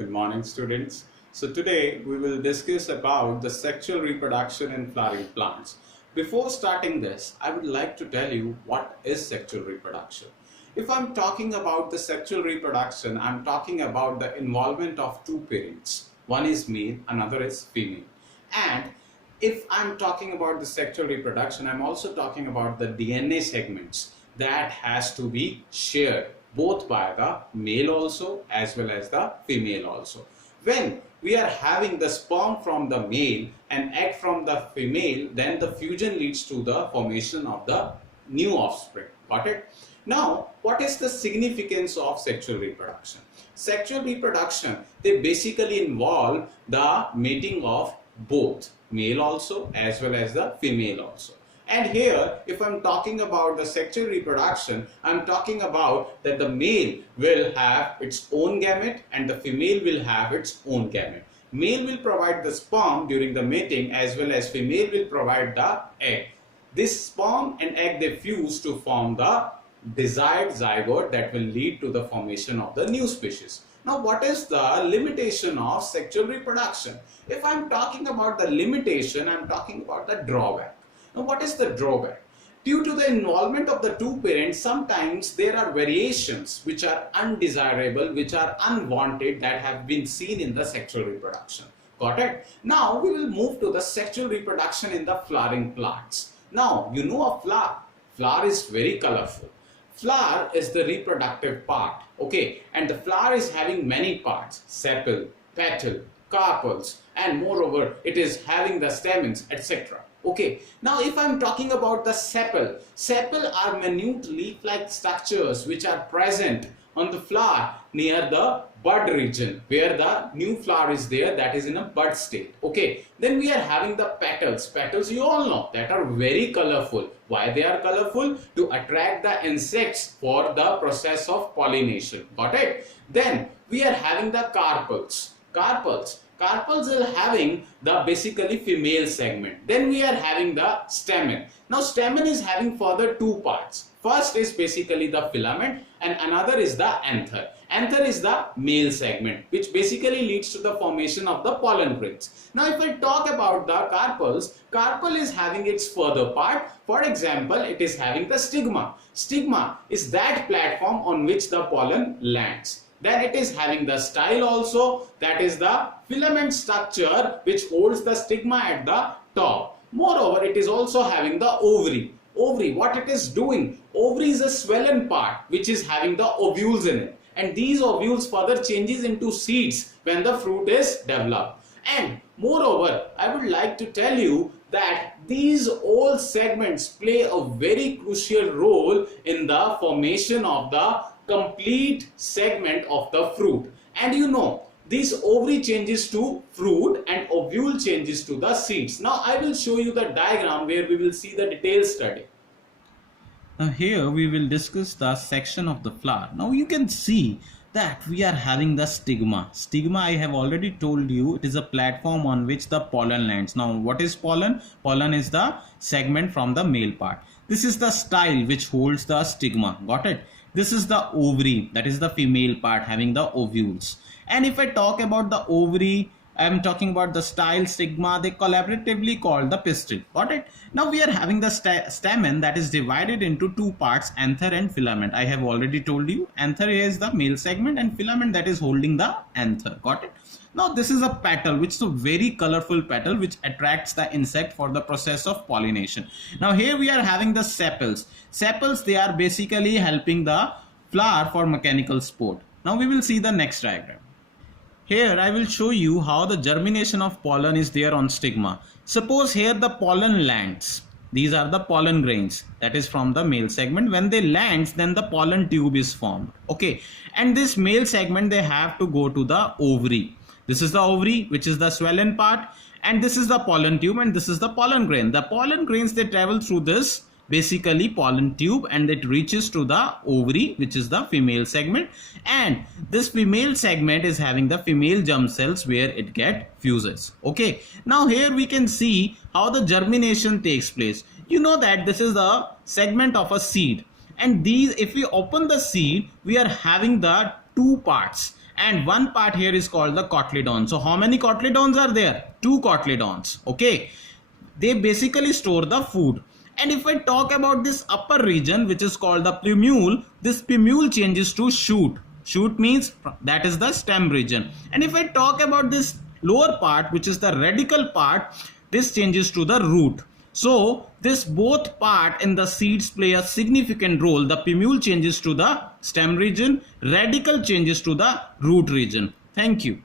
Good morning, students. So today we will discuss about the sexual reproduction in flowering plants. Before starting this, I would like to tell you what is sexual reproduction. If I'm talking about the sexual reproduction, I'm talking about the involvement of two parents. One is male, another is female. And if I'm talking about the sexual reproduction, I'm also talking about the DNA segments that has to be shared both by the male also as well as the female also. When we are having the sperm from the male and egg from the female, then the fusion leads to the formation of the new offspring. Got it? Now, what is the significance of sexual reproduction? Sexual reproduction, they basically involve the mating of both male also as well as the female also. And here, if I'm talking about the sexual reproduction, I'm talking about that the male will have its own gamete and the female will have its own gamete. Male will provide the sperm during the mating as well as female will provide the egg. This sperm and egg, they fuse to form the desired zygote that will lead to the formation of the new species. Now, what is the limitation of sexual reproduction? If I'm talking about the limitation, I'm talking about the drawback. Now, what is the drawback? Due to the involvement of the two parents, sometimes there are variations which are undesirable, which are unwanted, that have been seen in the sexual reproduction. Got it? Now, we will move to the sexual reproduction in the flowering plants. Now, you know a flower. Flower is very colorful. Flower is the reproductive part, okay, and the flower is having many parts: sepal, petal, carpels, and moreover it is having the stamens, etc. Okay, now if I'm talking about the sepal, sepal are minute leaf-like structures which are present on the flower near the bud region where the new flower is there, that is in a bud state. Okay, then we are having the petals. Petals, you all know, that are very colorful. Why they are colorful? To attract the insects for the process of pollination. Got it? Then we are having the carpels. Carpels are having the basically female segment. Then we are having the stamen. Now stamen is having further two parts. First is basically the filament and another is the anther. Anther is the male segment which basically leads to the formation of the pollen grains. Now if I talk about the carpels, carpel is having its further part. For example, it is having the stigma. Stigma is that platform on which the pollen lands. Then it is having the style also, that is the filament structure which holds the stigma at the top. Moreover, it is also having the ovary. Ovary, what it is doing? Ovary is a swollen part which is having the ovules in it. And these ovules further changes into seeds when the fruit is developed. And moreover, I would like to tell you that these all segments play a very crucial role in the formation of the complete segment of the fruit. And you know, this ovary changes to fruit and ovule changes to the seeds. Now I will show you the diagram where we will see the detailed study. Now here we will discuss the section of the flower. Now you can see that we are having the stigma. Stigma, I have already told you, it is a platform on which the pollen lands. Now what is pollen? Pollen is the segment from the male part. This is the style which holds the stigma. Got it? This is the ovary, that is the female part having the ovules. And if I talk about the ovary, I am talking about the style, stigma, they collaboratively called the pistil. Got it? Now we are having the stamen that is divided into two parts, anther and filament. I have already told you, anther is the male segment and filament that is holding the anther. Got it? Now this is a petal, which is a very colorful petal which attracts the insect for the process of pollination. Now here we are having the sepals. Sepals, they are basically helping the flower for mechanical support. Now we will see the next diagram. Here I will show you how the germination of pollen is there on stigma. Suppose here the pollen lands. These are the pollen grains, that is from the male segment. When they land, then the pollen tube is formed. Okay, and this male segment, they have to go to the ovary. This is the ovary, which is the swollen part, and this is the pollen tube, and this is the pollen grain. The pollen grains, they travel through this basically pollen tube and it reaches to the ovary, which is the female segment, and this female segment is having the female germ cells where it get fuses. Okay, now here we can see how the germination takes place. You know that this is the segment of a seed, and these, if we open the seed, we are having the two parts, and one part here is called the cotyledon. So how many cotyledons are there? 2 cotyledons. Okay, they basically store the food. And if I talk about this upper region, which is called the plumule, this plumule changes to shoot. Shoot means that is the stem region. And if I talk about this lower part, which is the radical part, this changes to the root. So this both part in the seeds play a significant role. The plumule changes to the stem region, radical changes to the root region. Thank you.